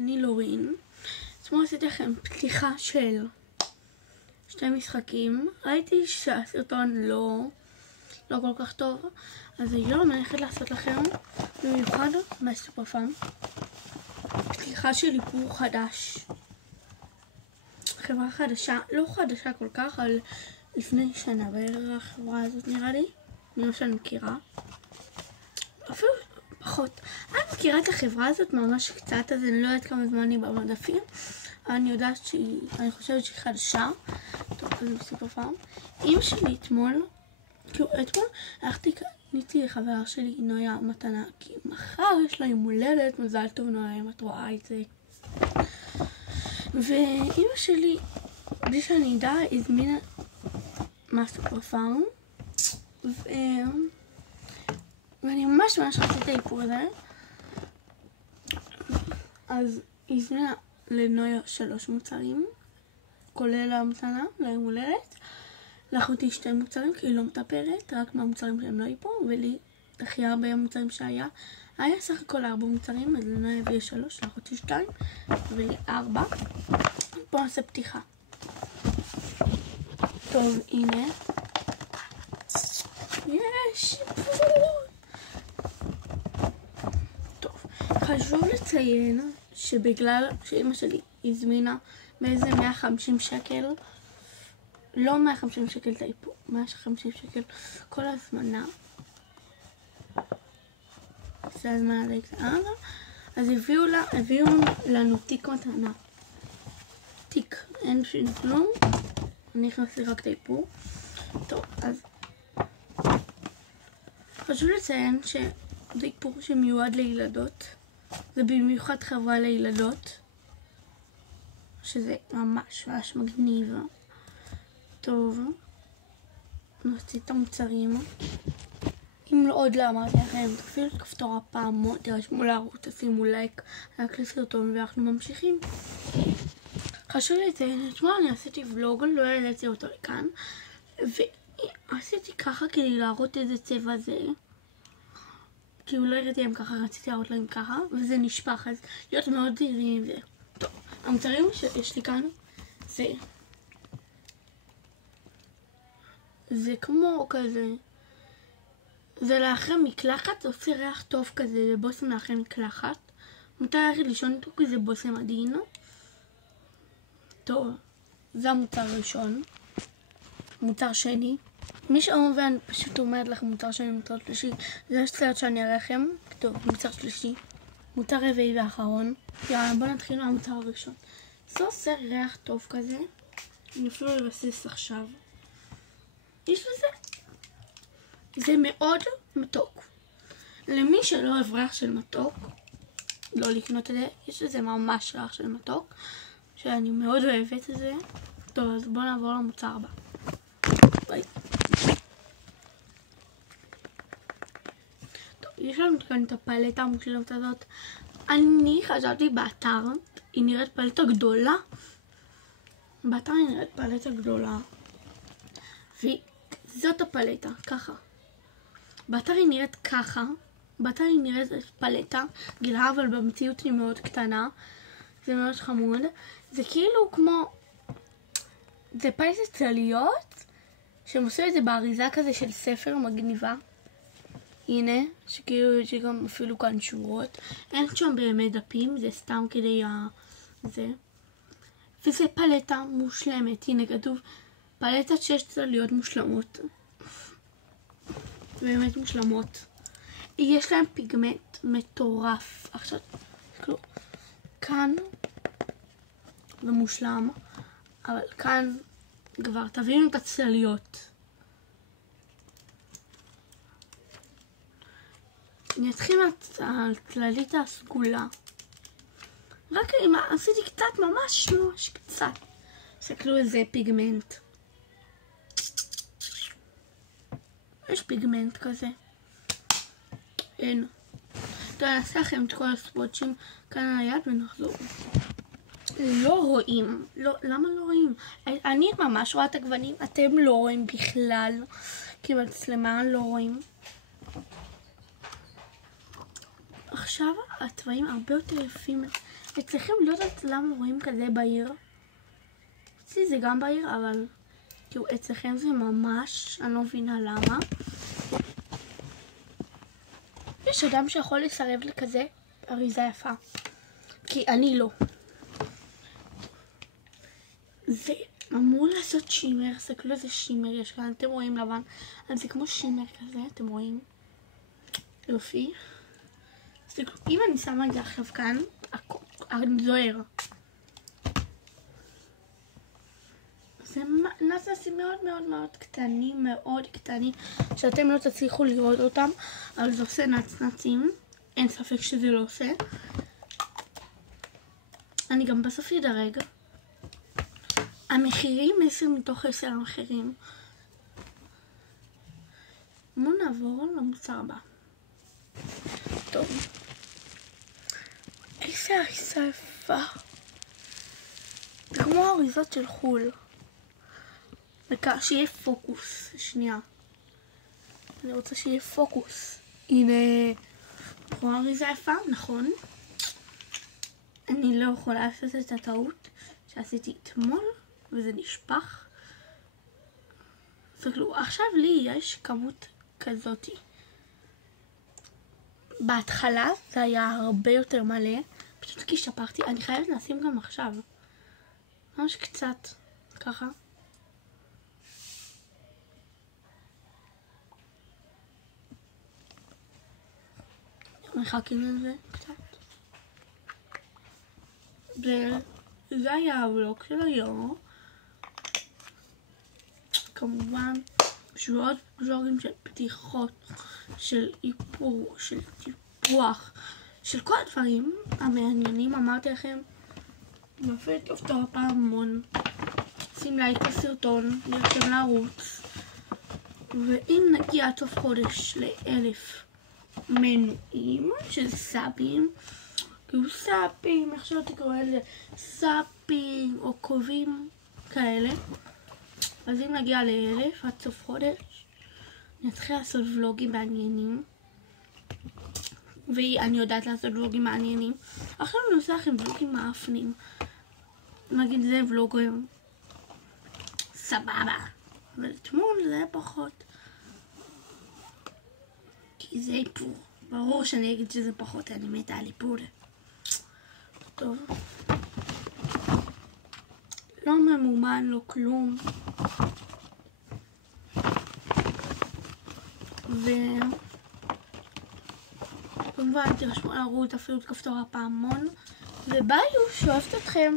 אני לורין. אתמול עשיתי לכם פתיחה של 2 משחקים. ראיתי שהסרטון לא כל כך טוב, אז היום אני הולכת לעשות לכם במיוחד מהסופר פארם פתיחה של איפור חדש. חברה חדשה, לא חדשה כל כך, אבל לפני שנה בערך החברה הזאת נראה לי, ממה שאני מכירה. אפילו פחות. אני מכירה את החברה הזאת ממש קצת, אז אני לא יודעת כמה זמן היא במדפים. אני יודעת אני חושבת שהיא חדשה. טוב, אז בסופר פארם. אמא שלי אתמול קניתי לחברה שלי נויה מתנה, כי מחר יש לה יום הולדת. מזל טוב נויה, אם את רואה את זה. ואמא שלי, בלי שאני אדע, הזמינה מהסופר פארם. ואני ממש רציתי את האיפור הזה. אז היא הזמינה לנויה 3 מוצרים, כולל המתנה ליום הולדת. לאחותי 2 מוצרים, כי היא לא מטפלת, רק מהמוצרים שהם לא איפור, ולי הכי הרבה המוצרים שהיה. היה סך הכל 4 מוצרים, אז לנויה הביאה 3, לאחותי 2, ולי 4. פה נעשה פתיחה. טוב, הנה. יש איפור! טוב, חשוב לציין שבגלל שאמא שלי הזמינה מאיזה 150 שקל, לא 150 שקל את האיפור, 150 שקל כל הזמנה. זה הזמנה די קטנה, אז הביאו לנו תיק מתנה. תיק, אין שום כלום, אני הכנסתי רק את האיפור. טוב, אז חשוב לציין שזה איפור שמיועד לילדות, זה במיוחד חברה לילדות, שזה ממש מגניב. טוב, נוציא את המוצרים. אם לא עוד לא אמרתי לכם, תפעילו את כפתור הפעמון, תרשמו לערוץ, תשימו לייק, רק לסרטון, ואנחנו ממשיכים. חשוב לציין, אתמול אני עשיתי ולוג, לא העליתי אותו לכאן, ועשיתי ככה כדי להראות איזה צבע זה. כאילו לא הראיתי להם ככה, רציתי להראות להם ככה, וזה נשפך, אז להיות מאוד זהירים עם זה. טוב, המוצרים שיש לי כאן, זה כמו כזה, זה לאחרי מקלחת, זה עושה ריח טוב כזה, זה בושם לאחרי מקלחת. מותר ללכת לישון איתו כי זה בושם עדין. טוב, זה המוצר הראשון. מוצר שני, מי שאומר ואני פשוט אומרת לכם מוצר שני, מוצר שלישי, זה הסרט שאני אראה לכם. טוב, מוצר שלישי, מוצר רביעי ואחרון. יאללה, בוא נתחיל מהמוצר הראשון. זה עושה ריח טוב כזה, אני אפילו לבסס עכשיו. יש לזה, זה מאוד מתוק. למי שלא אוהב ריח של מתוק, לא לקנות את זה. יש לזה ממש ריח של מתוק, שאני מאוד אוהבת את זה. טוב, אז בואו נעבור למוצר הבא. ביי. טוב, יש לנו כאן את הפלטה המושלמת הזאת. אני חשבתי באתר, היא נראית פלטה גדולה. באתר היא נראית פלטה גדולה. וזאת הפלטה, ככה. באתר היא נראית ככה. באתר היא נראית פלטה גדולה, אבל במציאות היא מאוד קטנה. זה מאוד חמוד. זה כאילו כמו, זה פלטה צליות שהם עושים את זה באריזה כזה של ספר מגניבה. הנה, שכאילו יש גם אפילו כאן שורות. אין שם באמת דפים, זה סתם כדי זה. וזה פלטה מושלמת. הנה כתוב פלטת 6 צליות מושלמות. באמת מושלמות. יש להם פיגמנט מטורף. עכשיו, כאן זה מושלם, אבל כאן כבר תבינו את הצליות. אני אתחיל מהצללית הסגולה. רק אם עשיתי קצת, ממש קצת. תסתכלו איזה פיגמנט. יש פיגמנט כזה. אין. טוב, נעשה לכם את כל הספוטשים כאן על היד ונחזור. לא רואים. לא, למה לא רואים? אני ממש רואה את הגוונים, אתם לא רואים בכלל. כי במצלמה לא רואים. עכשיו הצבעים הרבה יותר יפים אצלכם לא יודעת למה רואים כזה בעיר. אצלי זה גם בעיר, אבל כאילו אצלכם זה ממש, אני לא מבינה למה. יש אדם שיכול לסרב לכזה אריזה יפה, כי אני לא. זה אמור לעשות שימר, זה כאילו איזה שימר יש כאן, אתם רואים לבן, אז זה כמו שימר כזה, אתם רואים? יופי. זה, אם אני שמה את זה עכשיו כאן, זוהר. זה נצנצים מאוד מאוד מאוד קטנים, מאוד קטנים, שאתם לא תצליחו לראות אותם, אבל זה עושה נצנצים, אין ספק שזה לא עושה. אני גם בסוף ידרג. המחירים 10 מתוך 10 המחירים. בואו נעבור למוצר הבא. טוב. איזה אריזה יפה. זה כמו האריזות של חול. שיהיה פוקוס. שנייה. אני רוצה שיהיה פוקוס. הנה. כמו אריזה יפה, נכון? אני לא יכולה לעשות את הטעות שעשיתי אתמול, וזה נשפך. תסתכלו, עכשיו לי יש כמות כזאתי. בהתחלה זה היה הרבה יותר מלא, פשוט כי שפכתי, אני חייבת לשים גם עכשיו. ממש קצת, ככה. מחכים לזה קצת. זה היה הוולוג של היום. כמובן, יש עוד ולוגים של פתיחות, של איפור, של טיפוח, של כל הדברים המעניינים. אמרתי לכם, נופלת כפתור הפעמון, שים לייק לסרטון, נרשם לערוץ, ואם נגיע עד סוף חודש ל1,000 מנויים, שזה סאבים, כאילו סאפים, איך שלא תקראו לזה, סאפים או קובים כאלה. אז אם נגיע ל1,000 עד סוף חודש, נתחיל לעשות ולוגים מעניינים. ואני יודעת לעשות ולוגים מעניינים. עכשיו אני עושה לכם ולוגים מאפנים. נגיד זה ולוגים סבבה. אבל אתמול זה היה פחות. כי זה איפור. ברור שאני אגיד שזה פחות, אני מתה על איפור. טוב. לא ממומן, לא כלום. וכמובן תרשמו לערוץ, אפילו את כפתור הפעמון. וביי, שאוהבת אתכם.